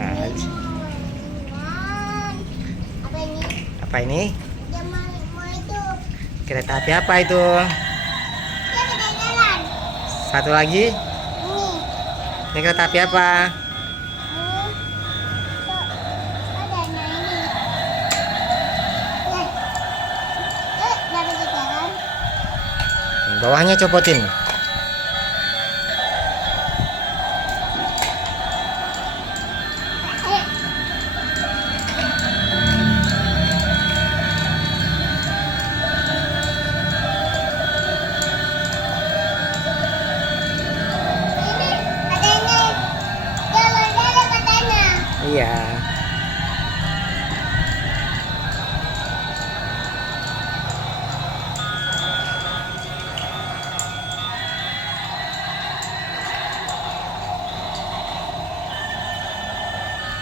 Nah, Apa ini? apa ini? Dia mau itu. Kereta api apa itu? Dia ketinggalan. Satu lagi. Ini. Ini kereta api apa? Hmm. Adanya ini. Ya. Dari ketinggalan. Bawahnya copotin. Ayo. Ini adanya. Jalan-jalan katanya. Iya.